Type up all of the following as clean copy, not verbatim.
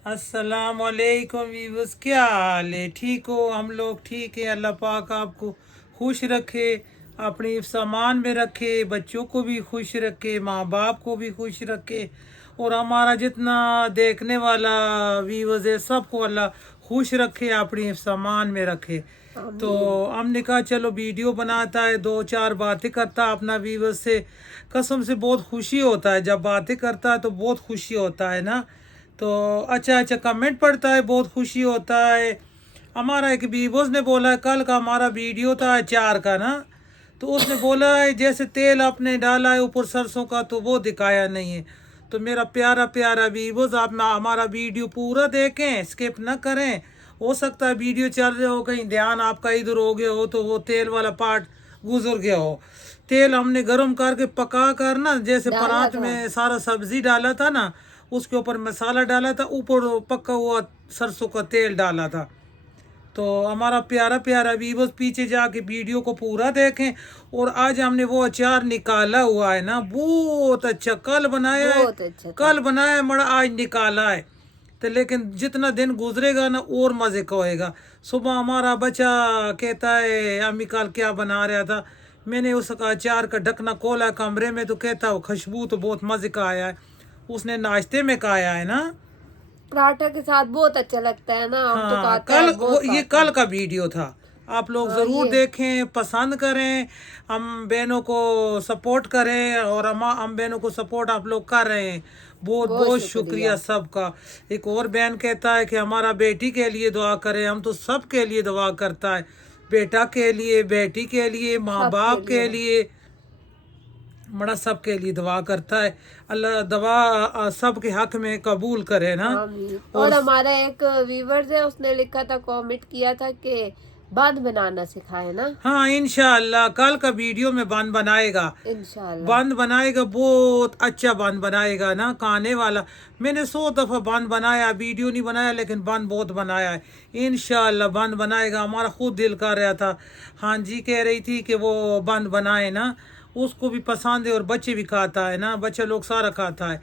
अस्सलाम वालेकुम वीवर्स, क्या हाल है? ठीक हो? हम लोग ठीक है। अल्लाह पाक आपको खुश रखे, अपनी सामान में रखे, बच्चों को भी खुश रखे, माँ बाप को भी खुश रखे, और हमारा जितना देखने वाला वीवर्स है सबको अल्लाह खुश रखे, अपनी सामान में रखे। तो आमीन। हमने कहा चलो वीडियो बनाता है, दो चार बातें करता अपना व्यूवर्स से। कसम से बहुत खुशी होता है जब बातें करता है, तो बहुत खुशी होता है ना। तो अच्छा अच्छा कमेंट पढ़ता है, बहुत खुशी होता है। हमारा एक व्यूवर्स ने बोला, कल का हमारा वीडियो था अचार का ना, तो उसने बोला है जैसे तेल आपने डाला है ऊपर सरसों का, तो वो दिखाया नहीं है। तो मेरा प्यारा प्यारा व्यूवर्स, आप हमारा वीडियो पूरा देखें, स्किप ना करें। हो सकता है वीडियो चल रहे हो, कहीं ध्यान आपका इधर हो गया हो, तो वो तेल वाला पार्ट गुजर गया हो। तेल हमने गर्म करके पका कर ना, जैसे डाला परात था। में सारा सब्जी डाला था ना, उसके ऊपर मसाला डाला था, ऊपर पका हुआ सरसों का तेल डाला था। तो हमारा प्यारा प्यारा व्यूवर्स, पीछे जाके वीडियो को पूरा देखें। और आज हमने वो अचार निकाला हुआ है ना, बहुत अच्छा। कल बनाया है, बहुत अच्छा था। कल बनाया है मड़ा, आज निकाला है। तो लेकिन जितना दिन गुजरेगा ना और मज़े का होएगा। सुबह हमारा बच्चा कहता है, अम्मी कल क्या बना रहा था? मैंने उसका अचार का ढकना खोला कमरे में, तो कहता है खुशबू तो बहुत मज़े का आया है। उसने नाश्ते में खाया है ना। पराठा के साथ बहुत अच्छा लगता है ना, हम तो हाँ, खाते कल हैं, वो बहुत ये खाते कल हैं। का वीडियो था। आप लोग हाँ ज़रूर ये देखें, पसंद करें, हम बहनों को सपोर्ट करें, और हम बहनों को सपोर्ट आप लोग कर रहे हैं। बहुत बहुत बहुत शुक्रिया शुक्रिया। सबका। एक और बहन कहता है कि हमारा बेटी के लिए दुआ करें। हम तो सब के लिए दुआ करता है, बेटा के लिए, बेटी के लिए, माँ सबके बाप लिए। के लिए, बड़ा सबके लिए दुआ करता है। अल्लाह दवा सबके हक में कबूल करे ना। आमीन। और और हमारा एक व्यूवर्स है, उसने लिखा था, कमेंट किया था कि बंद बनाना सिखाए ना। हाँ, इंशाअल्लाह कल का वीडियो में बन बनाएगा। इंशाल्लाह। बंद बनाएगा, बहुत अच्छा बंद बनाएगा ना, खाने वाला। मैंने 100 दफ़ा बंद बनाया, वीडियो नहीं बनाया, लेकिन बंद बहुत बनाया है। इंशाअल्लाह बंद बनाएगा। हमारा खुद दिल कर रहा था, हाँ जी कह रही थी कि वो बंद बनाए ना। उसको भी पसंद है और बच्चे भी खाता है ना, बच्चे लोग सारा खाता है।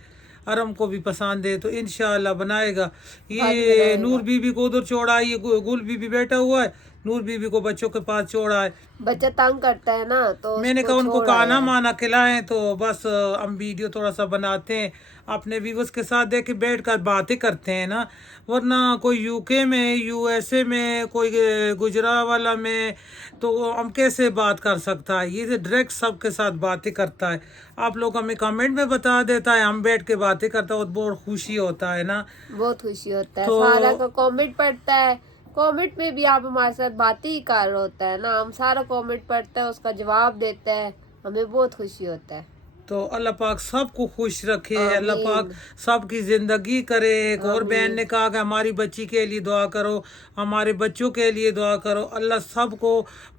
अरम को भी पसंद है, तो इंशाअल्लाह बनाएगा। बंद ये नूर बनाएगा। बीबी को उधर छोड़ा है, ये गुल बीबी बैठा हुआ है, नूर बीबी को बच्चों के पास छोड़ा है। बच्चा तंग करता है ना, तो मैंने उसको कहा उनको छोड़ खाना आया है। माना खिलाएं, तो बस हम वीडियो थोड़ा सा बनाते हैं, अपने व्यूवर्स के साथ देख के बैठ कर बातें करते हैं ना। वरना कोई यूके में, यूएसए में, कोई गुजरावाला में, तो हम कैसे बात कर सकता है? ये तो डायरेक्ट सबके साथ बातें करता है। आप लोग हमें कमेंट में बता देता है, हम बैठ के बातें करता है, और बहुत खुशी होता है ना। बहुत खुशी होता है, तो सारा का कमेंट पढ़ता है। कमेंट में भी आप हमारे साथ बातें ही कर रहे होता है ना, हम सारा कमेंट पढ़ता है, उसका जवाब देता है, हमें बहुत खुशी होता है। तो अल्लाह पाक सबको खुश रखे, अल्लाह पाक आमीन। सबकी ज़िंदगी करे। एक और बहन आमीन। ने कहा कि हमारी बच्ची के लिए दुआ करो, हमारे बच्चों के लिए दुआ करो। अल्लाह सबको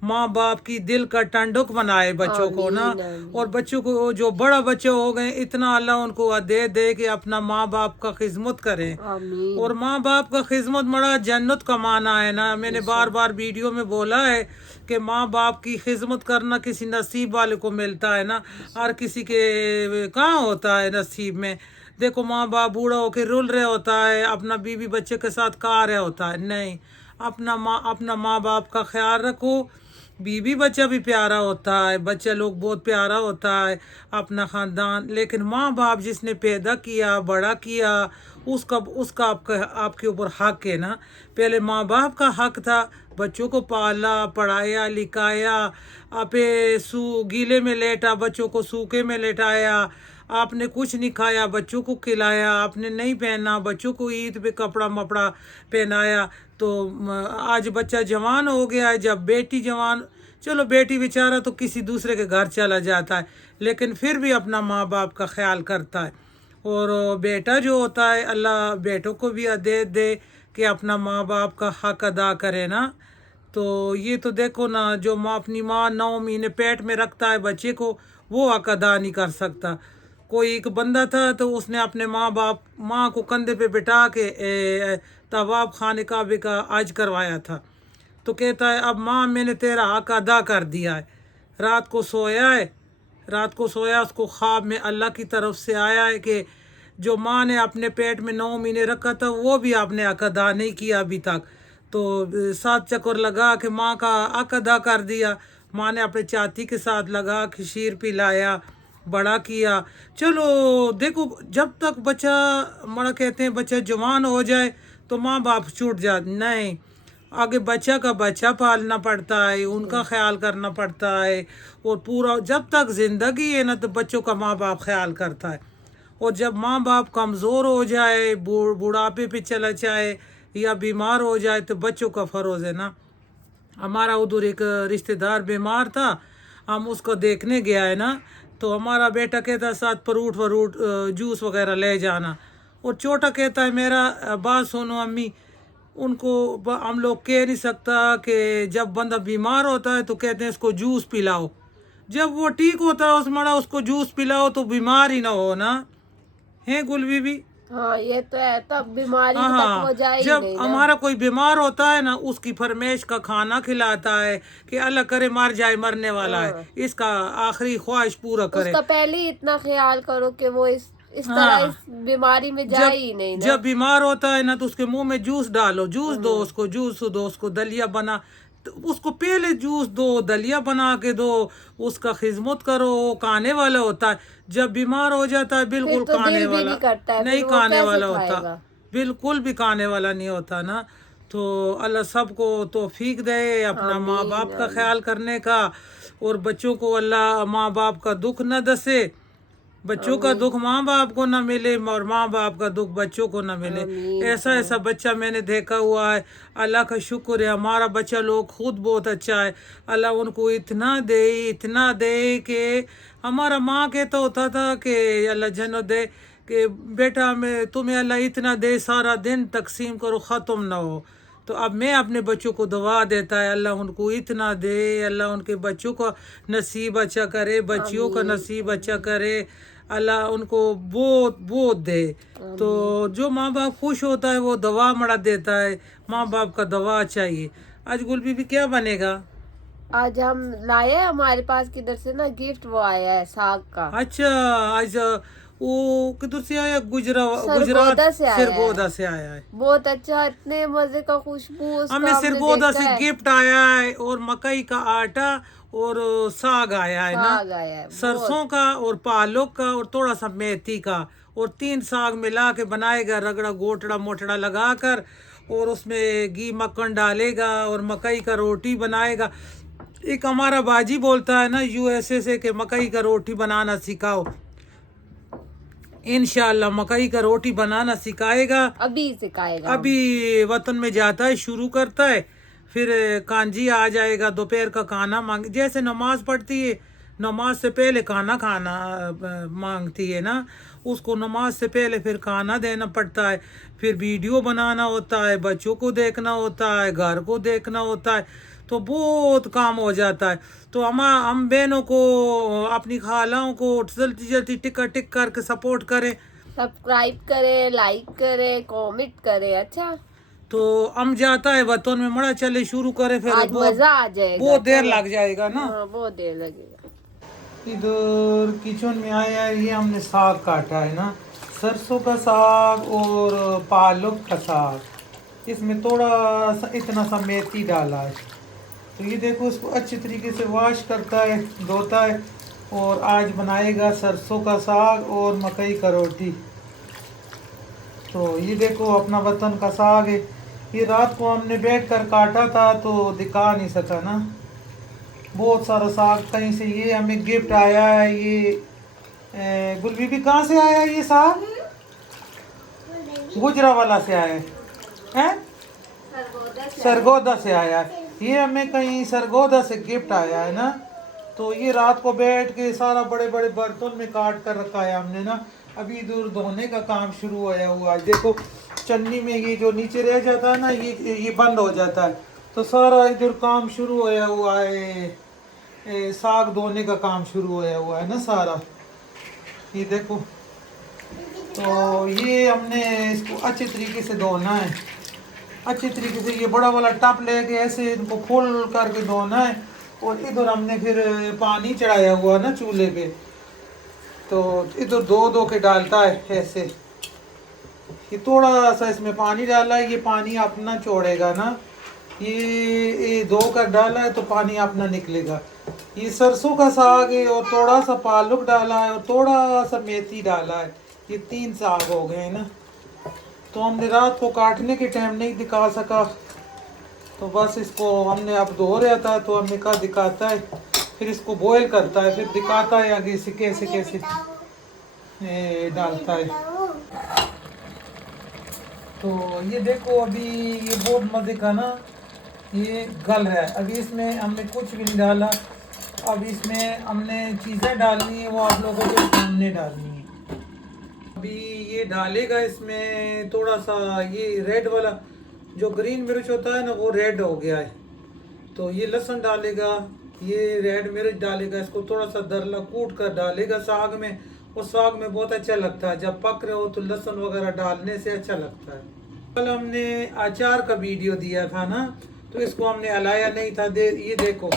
माँ बाप की दिल का टंडुक बनाए बच्चों को ना। आमीन। और आमीन। बच्चों को जो बड़ा बच्चे हो गए, इतना अल्लाह उनको दे दे कि अपना माँ बाप का खिदमत करें। आमीन। और माँ बाप का खिदमत बड़ा जन्नत कमाना है ना। मैंने बार बेशक। बार वीडियो में बोला है कि माँ बाप की खिदमत करना किसी नसीब वाले को मिलता है ना, हर बेशक। किसी के कहाँ होता है नसीब में। देखो, माँ बाप बूढ़ा होकर रुल रहा होता है, अपना बीवी बच्चे के साथ कहा रहा होता है, नहीं। अपना माँ बाप का ख्याल रखो। बीवी बच्चा भी प्यारा होता है, बच्चा लोग बहुत प्यारा होता है, अपना ख़ानदान। लेकिन माँ बाप जिसने पैदा किया, बड़ा किया, उसका उसका आपके ऊपर हक है ना। पहले माँ बाप का हक था, बच्चों को पाला, पढ़ाया, लिखाया। आपे गीले में लेटा, बच्चों को सूखे में लेटाया। आपने कुछ नहीं खाया, बच्चों को खिलाया। आपने नहीं पहना, बच्चों को ईद पे कपड़ा मपड़ा पहनाया। तो आज बच्चा जवान हो गया है, जब बेटी जवान, चलो बेटी बेचारा तो किसी दूसरे के घर चला जाता है, लेकिन फिर भी अपना माँ बाप का ख्याल करता है। और बेटा जो होता है, अल्लाह बेटों को भी दे दे कि अपना माँ बाप का हक अदा करे ना। तो ये तो देखो ना, जो माँ अपनी माँ 9 महीने पेट में रखता है बच्चे को, वो हक अदा नहीं कर सकता। कोई एक बंदा था, तो उसने अपने माँ को कंधे पे बिठा के तवाब खाने काबे का हज करवाया था। तो कहता है, अब माँ मैंने तेरा हक अदा कर दिया है। रात को सोया है, रात को सोया, उसको ख्वाब में अल्लाह की तरफ से आया है कि जो माँ ने अपने पेट में 9 महीने रखा था वो भी आपने हक अदा नहीं किया अभी तक। तो 7 चक्कर लगा के माँ का हक अदा कर दिया। माँ ने अपने चाची के साथ लगा के खीर पिलाया, बड़ा किया। चलो देखो, जब तक बच्चा मरा कहते हैं बच्चा जवान हो जाए तो माँ बाप छूट जाते नहीं, आगे बच्चा का बच्चा पालना पड़ता है, उनका ख्याल करना पड़ता है। और पूरा जब तक जिंदगी है ना तो बच्चों का माँ बाप ख्याल करता है। और जब माँ बाप कमज़ोर हो जाए, बुढ़ापे पे चला जाए या बीमार हो जाए तो बच्चों का फ़र्ज है ना। हमारा उधर एक रिश्तेदार बीमार था, हम उसको देखने गया है ना, तो हमारा बेटा कहता साथ फ्रूट वरूट जूस वगैरह ले जाना। और छोटा कहता है मेरा बात सुनो अम्मी, उनको हम लोग कह नहीं सकता कि जब बंदा बीमार होता है तो कहते हैं इसको जूस पिलाओ, जब वो ठीक होता है उसको जूस पिलाओ तो बीमार ही ना हो ना, है गुल बीबी। हाँ ये तो है, तब बीमारी तक हाँ, वो जाए ही जब नहीं ना। हमारा कोई बीमार होता है ना उसकी फरमाइश का खाना खिलाता है कि अल्लाह करे मर जाए, मरने वाला है, हाँ। इसका आखिरी ख्वाहिश पूरा करे। उसका पहले ही इतना ख्याल करो कि वो इस तरह हाँ, इस बीमारी में जब जाए ही नहीं ना। जब बीमार होता है ना तो उसके मुंह में जूस डालो, जूस दो उसको, जूस दो उसको, दलिया बना तो उसको पहले जूस दो, दलिया बना के दो, उसका खिदमत करो, वो खाने वाला होता है। जब बीमार हो जाता है फिर बिल्कुल तो खाने दिल भी वाला नहीं करता है, नहीं, फिर वो खाने कैसे वाला होता, खाएगा। बिल्कुल भी खाने वाला नहीं होता ना। तो अल्लाह सबको तौफीक दे अपना माँ आमीन बाप का आमीन। ख्याल करने का, और बच्चों को अल्लाह माँ बाप का दुख न दसे, बच्चों का आमीन दुख माँ बाप को ना मिले और माँ बाप का दुख बच्चों को ना मिले। आमीन। ऐसा ऐसा बच्चा मैंने देखा हुआ है। अल्लाह का शुक्र है हमारा बच्चा लोग खुद बहुत अच्छा है। अल्लाह उनको इतना दे कि हमारा माँ कहता होता था कि अल्लाह जन्नत दे कि बेटा मैं तुम्हें अल्लाह इतना दे सारा दिन तकसीम करो ख़त्म ना हो। तो अब मैं अपने बच्चों को दुआ देता है अल्लाह उनको इतना दे, अल्लाह उनके बच्चों का नसीब अच्छा करे, बच्चियों का आमीन नसीब अच्छा करे, अल्लाह उनको बहुत बहुत दे। तो आमीन। जो माँ बाप खुश होता है वो दवा मड़ा देता है, माँ बाप का दवा चाहिए। आज गुल बीबी क्या बनेगा? आज हम लाए हैं, हमारे पास किधर से ना गिफ्ट वो आया है साग का। अच्छा, आज वो किधर से आया? गुजरात सरगोदा से आया है, सिरगोदा से आया है। बहुत अच्छा, इतने मजे का खुशबू हमें उसका हमने सिरगोदा देखा से है। गिफ्ट आया है, और मकई का आटा और साग आया है ना, साग आया है बहुत। सरसों का और पालक का और थोड़ा सा मेथी का, और 3 साग मिला के बनाएगा, रगड़ा गोटड़ा मोटड़ा लगा कर, और उसमें घी मक्खन डालेगा और मकई का रोटी बनाएगा। एक हमारा बाजी बोलता है ना यूएसए से कि मकई का रोटी बनाना सिखाओ, इंशाल्लाह मकई का रोटी बनाना सिखाएगा। अभी सिखाएगा हम। अभी वतन में जाता है, शुरू करता है, फिर कांजी आ जाएगा, दोपहर का खाना मांग, जैसे नमाज पढ़ती है नमाज से पहले खाना खाना मांगती है ना, उसको नमाज से पहले फिर खाना देना पड़ता है, फिर वीडियो बनाना होता है, बच्चों को देखना होता है, घर को देखना होता है, तो बहुत काम हो जाता है। तो हम बहनों को, अपनी खालाओं को जल्दी जल्दी टिक टिक करके सपोर्ट करें। सब्सक्राइब करे, लाइक करे, कमेंट करे। अच्छा, तो हम जाता है वतन में मड़ा, चले शुरू करे, फिर आज बहुत मजा आ जाएगा। बहुत देर चलो। लग जाएगा ना। हाँ बहुत देर लगेगा। इधर किचन में आया है, ये हमने साग काटा है ना, सरसों का साग और पालक का साग, इसमें थोड़ा सा इतना सा मेथी डाला है। तो ये देखो इसको अच्छे तरीके से वॉश करता है, धोता है, और आज बनाएगा सरसों का साग और मकई का रोटी। तो ये देखो अपना वतन का साग है, ये रात को हमने बैठ कर काटा था तो दिखा नहीं सका ना, बहुत सारा साग कहीं से, ये हमें गिफ्ट आया है। ये गुल बीबी कहाँ से आया है ये साग? गुजरावाला से आया है, हैं? सरगोदा से आया है, ये हमें कहीं सरगोदा से गिफ्ट आया है ना। तो ये रात को बैठ के सारा बड़े बड़े बर्तन में काट कर रखा है हमने ना, अभी इधर धोने का काम शुरू होया हुआ है। देखो चन्नी में ये जो नीचे रह जाता है ना, ये बंद हो जाता है, तो सारा इधर काम शुरू होया हुआ है, साग धोने का काम शुरू होया हुआ है ना सारा। ये देखो, तो ये हमने इसको अच्छे तरीके से धोना है, अच्छे तरीके से, ये बड़ा वाला टप लेके ऐसे इनको खोल करके धोना है। और इधर हमने फिर पानी चढ़ाया हुआ ना चूल्हे पे, तो इधर धो के डालता है ऐसे, ये थोड़ा सा इसमें पानी डाला है, ये पानी अपना छोड़ेगा ना, ये धो कर डाला है तो पानी अपना निकलेगा। ये सरसों का साग है और थोड़ा सा पालक डाला है और थोड़ा सा मेथी डाला है, ये 3 साग हो गए हैं ना। तो हमने रात को काटने के टाइम नहीं दिखा सका, तो बस इसको हमने अब धो रहा था तो हमने कहा दिखाता है, फिर इसको बॉयल करता है, फिर दिखाता है आगे से कैसे कैसे डालता है। तो ये देखो अभी ये बहुत मज़े का ना ये गल रहा है। अभी इसमें हमने कुछ भी नहीं डाला, अब इसमें हमने चीज़ें डालनी है वो आप लोगों के सामने डालनी है। अभी ये डालेगा इसमें थोड़ा सा ये रेड वाला जो ग्रीन मिर्च होता है ना वो रेड हो गया है, तो ये लहसुन डालेगा, ये रेड मिर्च डालेगा, इसको थोड़ा सा दरला कूट कर डालेगा साग में, और साग में बहुत अच्छा लगता है जब पक रहे हो तो लहसुन वगैरह डालने से अच्छा लगता है। कल हमने अचार का वीडियो दिया था ना, तो इसको हमने हलाया नहीं था। ये देखो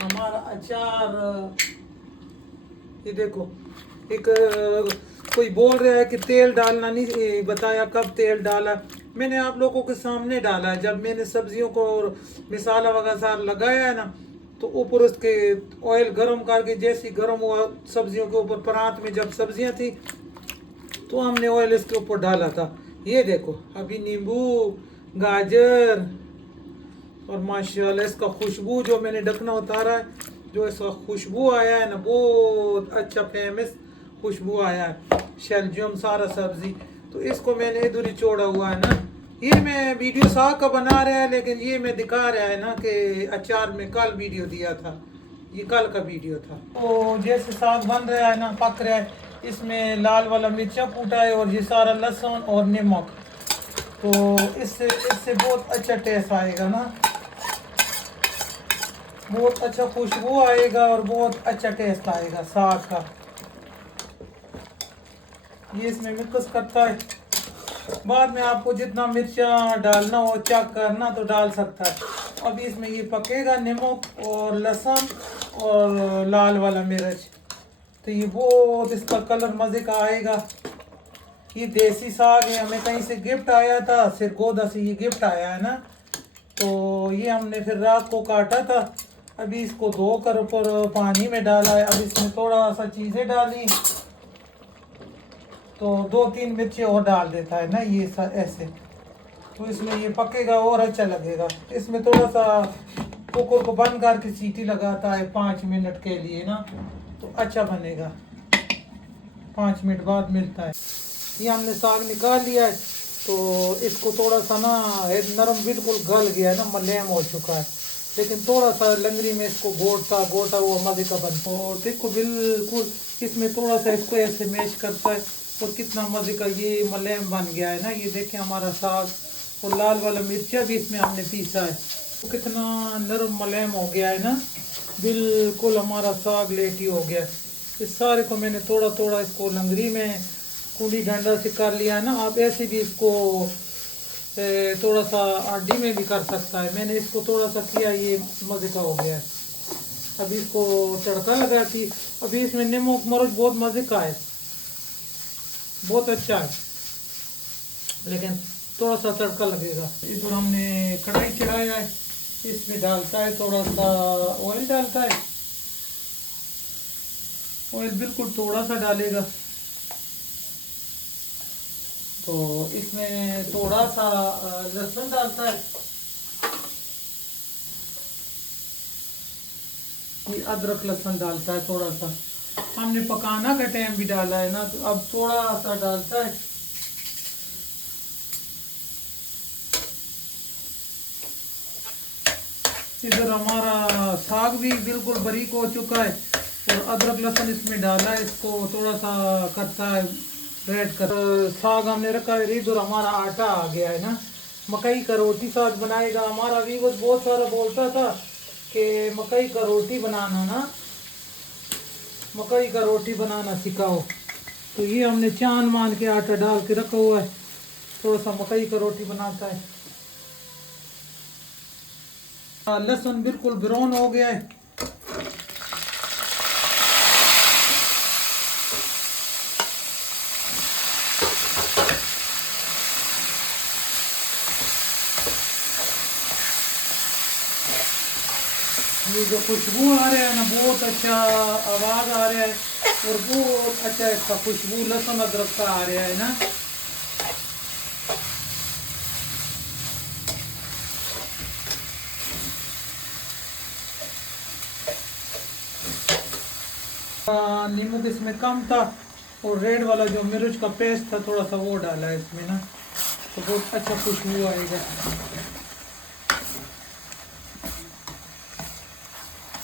हमारा अचार, ये देखो एक कोई बोल रहा है कि तेल डालना नहीं बताया, कब तेल डाला, मैंने आप लोगों के सामने डाला है। जब मैंने सब्जियों को और मिसाला वगैरह लगाया है ना, तो ऊपर उसके ऑयल गर्म करके, जैसे गर्म हुआ सब्जियों के ऊपर परात में जब सब्जियां थी तो हमने ऑयल इसके ऊपर डाला था। ये देखो अभी नींबू, गाजर, और माशाल्लाह इसका खुशबू जो मैंने ढकना उतारा है, जो इसका खुशबू आया है ना बहुत अच्छा फेमस खुशबू आया है, शलजम सारा सब्जी। तो इसको मैंने इधर ही छोड़ा हुआ है ना, ये मैं वीडियो साग का बना रहा है, लेकिन ये मैं दिखा रहा है ना कि अचार में कल वीडियो दिया था, ये कल का वीडियो था। तो जैसे साग बन रहा है ना, पक रहा है, इसमें लाल वाला मिर्चा कूटा है और ये सारा लहसुन और नमक, तो इससे बहुत अच्छा टेस्ट आएगा ना, बहुत अच्छा खुशबू आएगा और बहुत अच्छा टेस्ट आएगा साग का। ये इसमें मिक्स करता है, बाद में आपको जितना मिर्चा डालना हो चेक करना तो डाल सकता है। अभी इसमें ये पकेगा नमक और लहसुन और लाल वाला मिर्च, तो ये बहुत इसका कलर मज़े का आएगा। ये देसी साग है, हमें कहीं से गिफ्ट आया था, सिरगोदा से ये गिफ्ट आया है ना, तो ये हमने फिर रात को काटा था। अभी इसको धोकर ऊपर पानी में डाला है, अब इसमें थोड़ा सा चीज़ें डाली, तो 2-3 मिर्ची और डाल देता है ना ये ऐसे, तो इसमें ये पकेगा और अच्छा लगेगा। इसमें थोड़ा सा कुकर को बंद करके सीटी लगाता है 5 मिनट के लिए ना, तो अच्छा बनेगा। 5 मिनट बाद मिलता है। ये हमने साग निकाल लिया है, तो इसको थोड़ा सा ना नरम बिल्कुल गल गया है ना, मलैम हो चुका है, लेकिन थोड़ा सा लंगरी में इसको गोटा वो मज़े का बनता है। और देखो बिल्कुल इसमें थोड़ा सा इसको ऐसे मैश करता है और कितना मज़े का ये मलैम बन गया है ना। ये देखें हमारा साग, और लाल वाला मिर्चा भी इसमें हमने पीसा है, तो कितना नरम मलैम हो गया है ना, बिल्कुल हमारा साग लेटी हो गया। इस सारे को मैंने थोड़ा थोड़ा इसको लंगरी में कुंडी डंडा से कर लिया है ना। आप ऐसे भी इसको थोड़ा सा आडी में भी कर सकता है, मैंने इसको थोड़ा सा किया, ये मज़े का हो गया है। अभी इसको तड़का लगाती, अभी इसमें नमक मिर्च बहुत मज़े का है, बहुत अच्छा है, लेकिन थोड़ा सा तड़का लगेगा। इधर हमने कढ़ाई चढ़ाया है, इसमें डालता है थोड़ा सा ऑयल, डालता है ऑयल बिल्कुल थोड़ा सा डालेगा, तो इसमें थोड़ा सा लहसुन डालता है, ये अदरक लहसुन डालता है थोड़ा सा, हमने पकाना का टाइम भी डाला है ना, तो अब थोड़ा सा डालता है। इधर हमारा साग भी बिल्कुल बारीक हो चुका है, और अदरक लहसुन इसमें डाला है, इसको थोड़ा सा करता है रेड कर। साग हमने रखा है, इधर हमारा आटा आ गया है ना, मकई का रोटी साग बनाएगा। हमारा वीवर बहुत सारा बोलता था कि मकई का रोटी बनाना ना, मकई का रोटी बनाना सिखाओ, तो ये हमने चांद मान के आटा डाल के रखा हुआ है, थोड़ा सा मकई का रोटी बनाता है। लहसुन बिल्कुल ब्राउन हो गया है, ये जो खुशबू आ रहा है ना, बहुत अच्छा आवाज़ आ रहा है और बहुत अच्छा इसका खुशबू लहसुन अदरक का आ रहा है ना। नींबू इसमें कम था और रेड वाला जो मिर्च का पेस्ट था थोड़ा सा वो डाला है इसमें ना, तो बहुत अच्छा खुशबू आएगा।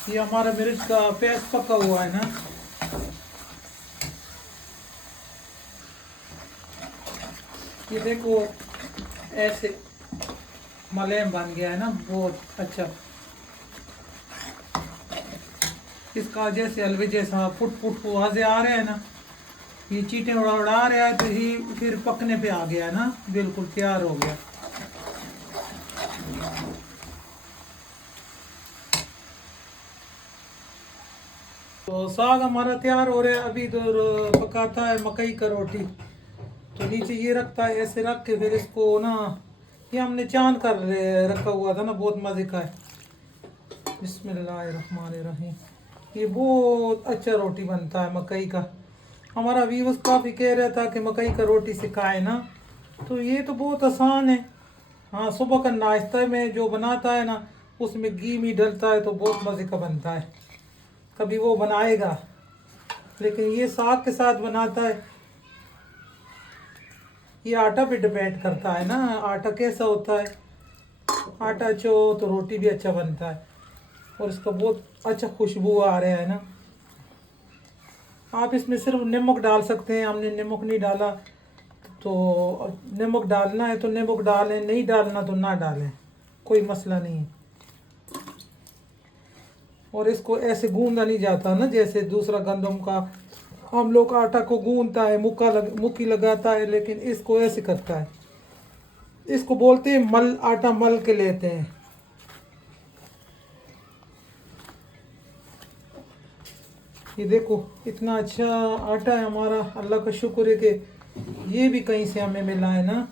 ये हमारा मिर्च का पेस्ट पका हुआ है ना। ये देखो ऐसे मलैम बन गया है ना, बहुत अच्छा। इसका जैसे हलवे जैसा फुट फुट आवाज़ें आ रहे हैं ना, ये चीटें उड़ा उड़ा रहा है, तो ये फिर पकने पे आ गया ना, बिल्कुल तैयार हो गया। तो साग हमारा तैयार हो रहा है। अभी तो पकाता है मकई का रोटी, तो नीचे ये रखता है, ऐसे रख के फिर इसको ना, ये हमने चांद कर रखा हुआ था ना, बहुत मज़े का है। बिस्मिल्लाहिर्रहमानिर्रहीम। ये बहुत अच्छा रोटी बनता है मकई का। हमारा व्यूअर्स काफ़ी कह रहा था कि मकई का रोटी सिखाए ना, तो ये तो बहुत आसान है। हाँ, सुबह का नाश्ता में जो बनाता है ना, उसमें घी भी डलता है तो बहुत मज़े का बनता है। कभी वो बनाएगा, लेकिन ये साग के साथ बनाता है। ये आटा पे डिपेंड करता है ना, आटा कैसा होता है। आटा अच्छा हो तो रोटी भी अच्छा बनता है और इसका बहुत अच्छा खुशबू आ रहा है ना। आप इसमें सिर्फ नमक डाल सकते हैं, हमने नमक नहीं डाला। तो नमक डालना है तो नमक डालें, नहीं डालना तो ना डालें, कोई मसला नहीं है। और इसको ऐसे गूंदा नहीं जाता ना, जैसे दूसरा गंदम का हम लोग आटा को गूंदता है, मुक्की लगाता है, लेकिन इसको ऐसे करता है। इसको बोलते हैं मल, आटा मल के लेते हैं। ये देखो इतना अच्छा आटा है हमारा, अल्लाह का शुक्र है कि ये भी कहीं से हमें मिला है ना।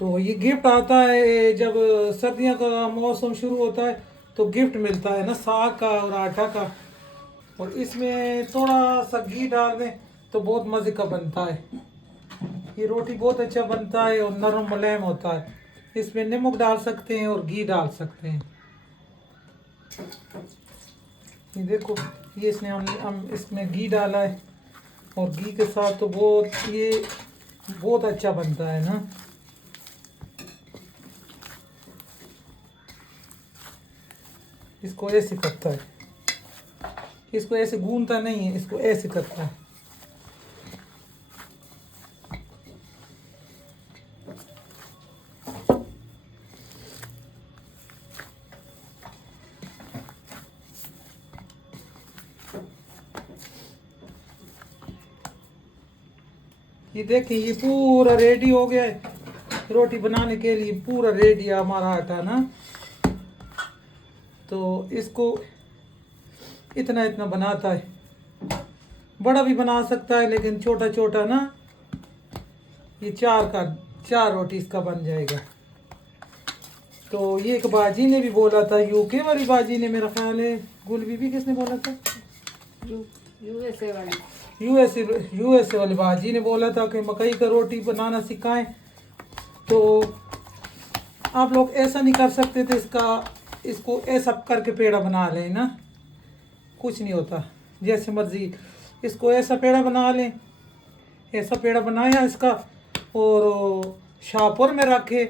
तो ये गिफ्ट आता है जब सर्दियों का मौसम शुरू होता है, तो गिफ्ट मिलता है ना साग का और आटा का। और इसमें थोड़ा सा घी डाल दें तो बहुत मज़े का बनता है। ये रोटी बहुत अच्छा बनता है और नरम मुलायम होता है। इसमें नमक डाल सकते हैं और घी डाल सकते हैं। ये देखो, ये इसने हम इसमें घी डाला है और घी के साथ तो ये बहुत अच्छा बनता है ना। इसको ऐसे करता है, इसको ऐसे गूंदता नहीं है, इसको ऐसे करता है। ये देखिए ये पूरा रेडी हो गया है रोटी बनाने के लिए, पूरा रेडी है हमारा आटा ना। तो इसको इतना इतना बनाता है, बड़ा भी बना सकता है, लेकिन छोटा छोटा ना, ये चार रोटी इसका बन जाएगा। तो ये एक बाजी ने भी बोला था, यूके वाली बाजी ने, मेरा ख्याल है गुल बीबी किसने बोला था, यूएसए वाली, यूएसए वाली बाजी ने बोला था कि मकई का रोटी बनाना सिखाएं। तो आप लोग ऐसा नहीं कर सकते थे, इसको ऐसा करके पेड़ा बना लें ना, कुछ नहीं होता, जैसे मर्जी इसको ऐसा पेड़ा बना लें। ऐसा पेड़ा बनाया इसका और शाहपुर में रखे,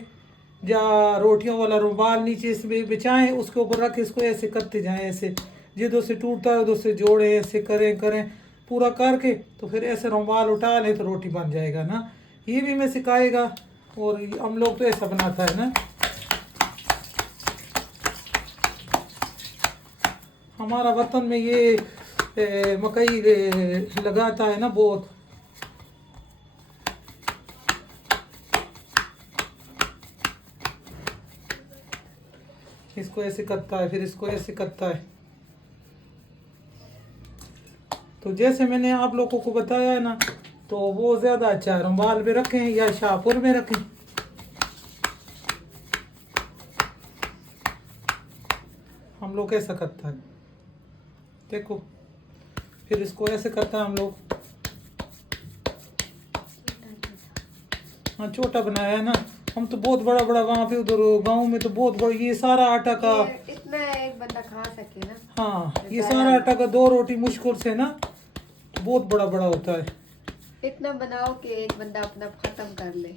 या रोटियों वाला रुमाल नीचे इसमें बिछाएं, उसके ऊपर रख के इसको ऐसे करते जाएं, ऐसे जिधर से टूटता है उधर से जोड़े, ऐसे करें पूरा करके, तो फिर ऐसे रुमाल उठा लें तो रोटी बन जाएगा ना। ये भी मैं सिखाएगा। और हम लोग तो ऐसा बनाता है ना, हमारा वतन में ये मकई लगाता है ना बहुत। इसको ऐसे करता है, फिर इसको ऐसे करता है। तो जैसे मैंने आप लोगों को बताया है ना, तो वो ज़्यादा अच्छा है, रुमाल में रखें या शाहपुर में रखें। हम लोग ऐसा करता है, देखो। फिर इसको ऐसे करता है हम लोग। हाँ छोटा बनाया है ना, हम तो बहुत बड़ा बड़ा वहाँ पे उधर गांव में तो बहुत बड़ा, ये सारा आटा का इतना एक बंदा खा सके ना। हाँ ये सारा आटा का 2 रोटी मुश्किल से ना बहुत बड़ा बड़ा होता है। इतना बनाओ कि एक बंदा अपना खत्म कर ले,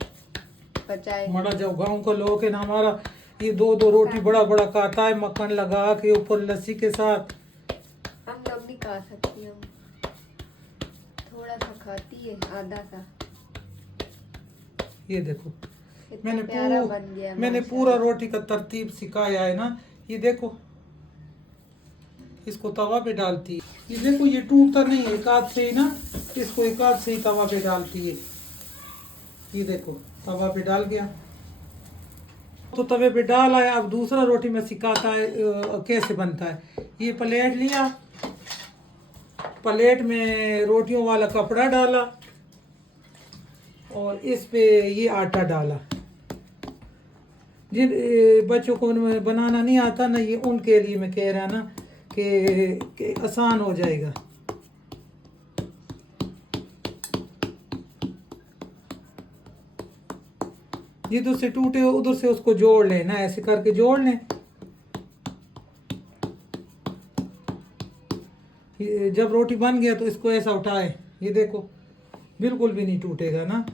बचाए। बड़ा जब गांव का लोग है ना हमारा, ये 2 रोटी बड़ा बड़ा खाता है मक्खन लगा के ऊपर लस्सी के साथ। हम लोग नहीं खा सकते, हम थोड़ा सा खाती है, आधा सा। ये देखो इतना प्यारा बन गया मैंने पूरा रोटी का तरतीब सिखाया है ना। ये देखो इसको तवा पे डालती है, ये देखो ये टूटता नहीं है, एक हाथ से ही ना इसको एक हाथ से ही तवा पे डालती है। ये देखो तवा पे डाल गया, तो तवे पे डाल आया। अब दूसरा रोटी में सिखाता है कैसे बनता है। ये प्लेट लिया, प्लेट में रोटियों वाला कपड़ा डाला और इस पे ये आटा डाला। जिन बच्चों को बनाना नहीं आता ना, ये उनके लिए मैं कह रहा ना कि आसान हो जाएगा। जिधर से टूटे हो उधर से उसको जोड़ लेना, ऐसे करके जोड़ लें। जब रोटी बन गया तो इसको ऐसा उठाए, ये देखो बिल्कुल भी नहीं टूटेगा ना।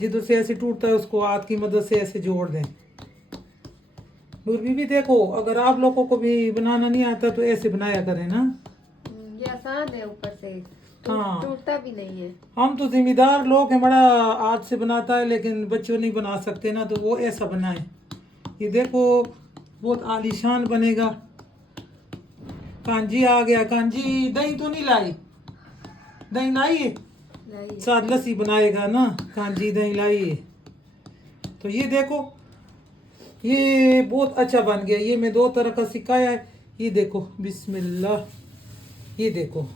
जिधर से ऐसे टूटता है उसको हाथ की मदद से ऐसे जोड़ दें। नूर बीबी देखो, अगर आप लोगों को भी बनाना नहीं आता तो ऐसे बनाया करें ना। ये आसान है, ऊपर से हाँ टूटता भी नहीं है। हम तो जिम्मेदार लोग हैं, बड़ा हाथ से बनाता है, लेकिन बच्चों नहीं बना सकते ना, तो वो ऐसा बनाए। ये देखो बहुत आलीशान बनेगा। कांजी आ गया, कांजी दही तो नहीं लाई, दही लाई है साथ लस्सी बनाएगा ना, कांजी दही लाई है। तो ये देखो ये बहुत अच्छा बन गया। ये मैं 2 तरह का सिखाया है। ये देखो बिस्मिल्लाह, ये देखो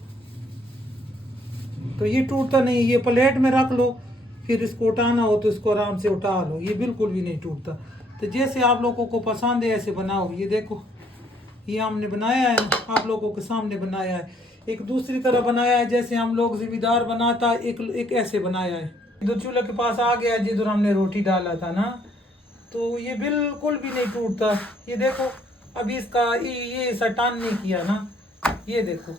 तो ये टूटता नहीं। ये प्लेट में रख लो, फिर इसको उठाना हो तो इसको आराम से उठा लो, ये बिल्कुल भी नहीं टूटता। तो जैसे आप लोगों को पसंद है ऐसे बनाओ। ये देखो ये हमने बनाया है, आप लोगों के सामने बनाया है। एक दूसरी तरह बनाया है जैसे हम लोग जिम्मेदार बनाता, एक ऐसे बनाया है। इधर चूल्हे के पास आ गया जिधर हमने रोटी डाला था ना, तो ये बिल्कुल भी नहीं टूटता। ये देखो अभी इसका ये सटान नहीं किया ना, ये देखो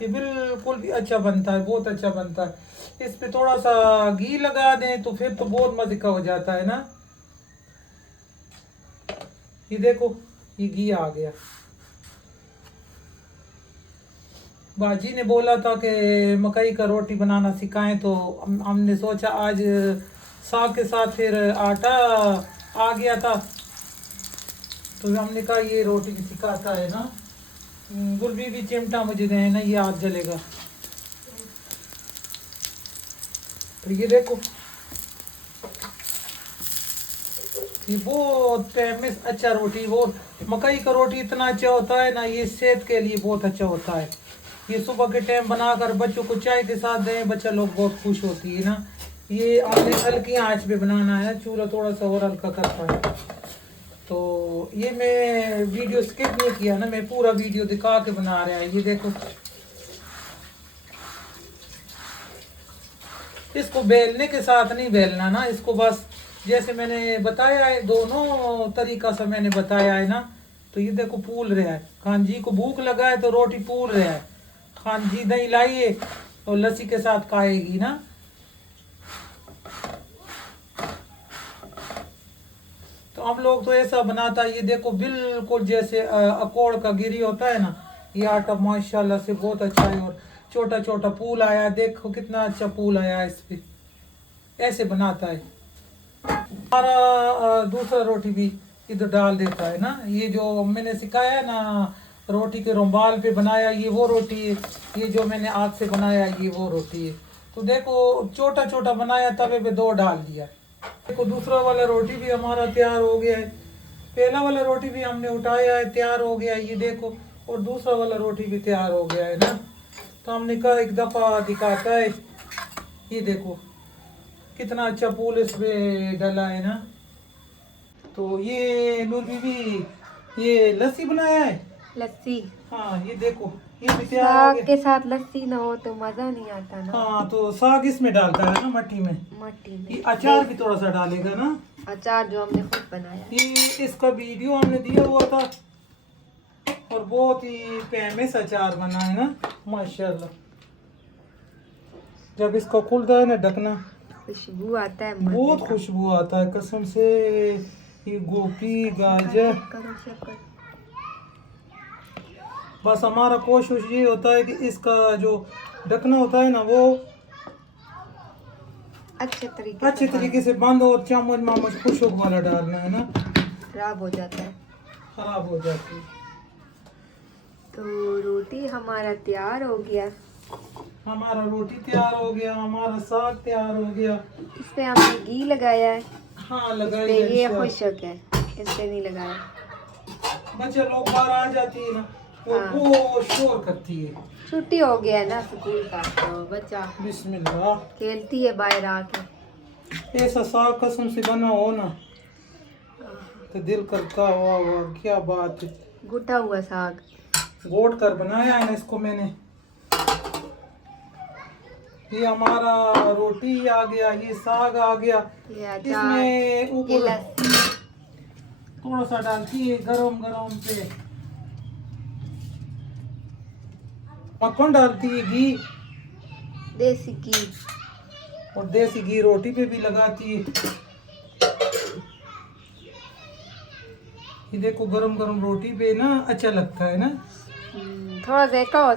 ये बिल्कुल भी अच्छा बनता है, बहुत अच्छा बनता है। इस पे थोड़ा सा घी लगा दें तो फिर तो बहुत मजे का हो जाता है ना। ये देखो ये घी आ गया। बाजी ने बोला था कि मकई का रोटी बनाना सिखाएं, तो हमने सोचा आज साग के साथ फिर आटा आ गया था, तो हमने कहा ये रोटी भी सिखाता है ना। गुलबी भी चिमटा मुझे दे ना, ये हाथ जलेगा। तो ये देखो ये बहुत फेमस अच्छा रोटी, वो मकई का रोटी इतना अच्छा होता है ना, ये सेहत के लिए बहुत अच्छा होता है। ये सुबह के टाइम बनाकर बच्चों को चाय के साथ दें, बच्चा लोग बहुत खुश होती है ना। ये हमने हल्की आंच पे बनाना है, चूल्हा थोड़ा सा और हल्का करता है। तो ये मैं वीडियो स्किप नहीं किया ना, मैं पूरा वीडियो दिखा के बना रहा है। ये देखो इसको बेलने के साथ नहीं बेलना ना, इसको बस जैसे मैंने बताया है, दोनों तरीका से मैंने बताया है ना। तो ये देखो फूल रहा है, खान जी को भूख लगा है तो रोटी फूल रहा है। खान जी दही लाइए और लस्सी के साथ खाएगी ना। तो हम लोग तो ऐसा बनाता है, ये देखो बिल्कुल जैसे अकोड़ का गिरी होता है ना, ये आटा माशाल्लाह से बहुत अच्छा है। और छोटा छोटा फूल आया, देखो कितना अच्छा फूल आया इस पे, ऐसे बनाता है। हमारा दूसरा रोटी भी इधर डाल देता है ना। ये जो मैंने सिखाया है ना रोटी के रुमाल पे बनाया, ये वो रोटी है। ये जो मैंने हाथ से बनाया ये वो रोटी है। तो देखो छोटा छोटा बनाया, तवे पे 2 डाल दिया। देखो दूसरा वाला रोटी भी हमारा तैयार हो गया है। पहला वाला रोटी भी हमने उठाया है, तैयार हो गया है, ये देखो। और दूसरा वाला रोटी भी तैयार हो गया है ना। तो हमने कहा एक दफ़ा दिखाता है। ये देखो कितना अच्छा फूल इसमें डला है ना। तो ये नूर बीबी ये लस्सी बनाया है। लस्सी। हाँ ये देखो, ये भी तैयार हो साग गया। के साथ लस्सी ना हो तो मजा नहीं आता ना। हाँ तो साग इसमें डालता है ना, मट्टी में। मट्टी ये में अचार भी थोड़ा सा डालेगा ना। अचार जो हमने खुद बनाया। ये इसका वीडियो हमने दिया हुआ था और बहुत ही फेमस अचार बना है ना, माशाल्लाह। जब इसका खुलता है ना ढकना, खुशबू आता है बहुत खुशबू आता है कसम से। ये गोभी गाजर, करो शक्कर। बस हमारा कोशिश ये होता है कि इसका जो ढकना होता है ना वो अच्छे तरीके से बंद और चम्मच मामच खुशबू वाला डालना है ना, खराब हो जाता है। खराब हो जाती है। तो रोटी हमारा तैयार हो गया। हमारा रोटी तैयार हो गया, हमारा साग तैयार हो गया। इस पे हमने घी लगाया है। हाँ इस लगाई पे ये है। खुशक है, इस पे नहीं लगाया। बच्चे लोग बाहर आ जाती है ना, वो हाँ। बहुत शोर करती है। छुट्टी हो गया है ना स्कूल का, तो बच्चा बिस्मिल्लाह। खेलती है बाहर आके। ऐसा साग कसम से बना हो ना तो दिल करता, वाह वाह क्या बात है। घुटा हुआ साग गोट कर बनाया है ना इसको मैंने। ये हमारा रोटी आ गया, ये साग आ गया। ये अचार, इसमें ये ऊपर लस्सी। थोड़ा सा डालती है गरम गरम पे मक्खन, डालती है घी, देसी घी। और देसी घी रोटी पे भी लगाती है। ये देखो गरम गरम रोटी पे ना अच्छा लगता है ना। थोड़ा देखा हो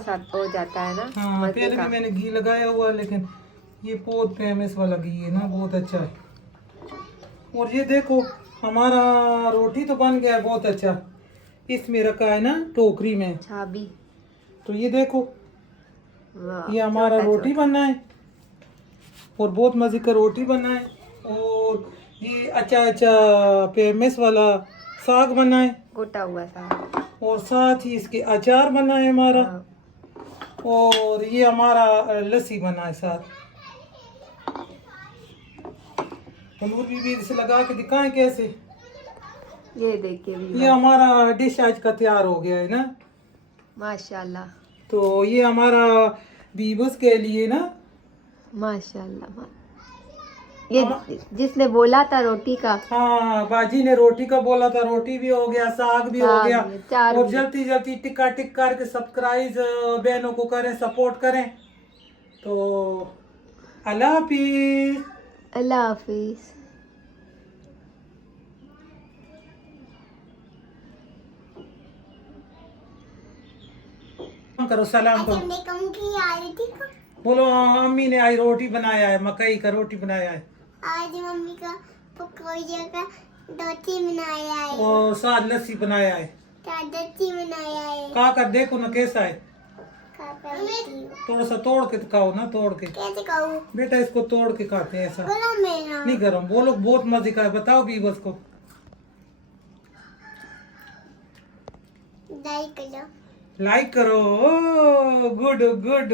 जाता है ना। हाँ मजे पहले का। भी मैंने घी लगाया हुआ है, लेकिन ये बहुत फेमस वाला घी है ना, बहुत अच्छा है। और ये देखो हमारा रोटी तो बन गया है बहुत अच्छा। इसमें रखा है ना टोकरी में, चाबी। तो ये देखो वाह, ये हमारा छोटा रोटी छोटा। बना है और बहुत मजे का रोटी बना है। और ये अच्छा अच्छा फेमस वाला साग बना है घुटा हुआ साग। और साथ ही इसके अचार बना है हमारा। वाह। और ये हमारा लस्सी बना है साथ। तंदूर भी इसे लगा के दिखाएं कैसे। ये देखिए ये हमारा डिश आज का तैयार हो गया है ना। माशाल्लाह तो ये हमारा बीबस के लिए ना, माशाल्लाह। ये जिसने बोला था रोटी का, हाँ बाजी ने रोटी का बोला था, रोटी भी हो गया, साग भी हो साग गया। भी, अचार और भी। जल्दी जल्दी टिक्का टिक करके सब्सक्राइब बहनों को करें, सपोर्ट करें। तो अल्लाह हाफिज। अल्लाह हाफिज। करो सलाम करो, बोलो अम्मी ने आज रोटी बनाया है, मकई का रोटी बनाया है। आज मम्मी का पकौड़े का रोटी बनाया है और साथ लस्सी बनाया है। रोटी बनाया है खा कर देखो ना कैसा है। कैसे थोड़ा सा तोड़ के खाओ ना, तोड़ के खाऊं बेटा, इसको तोड़ के खाते हैं ऐसा बोलो मेरा नहीं गरम। बोलो बहुत मजे का है, बताओ बीबस को। लाइक करो लाइक करो, गुड गुड।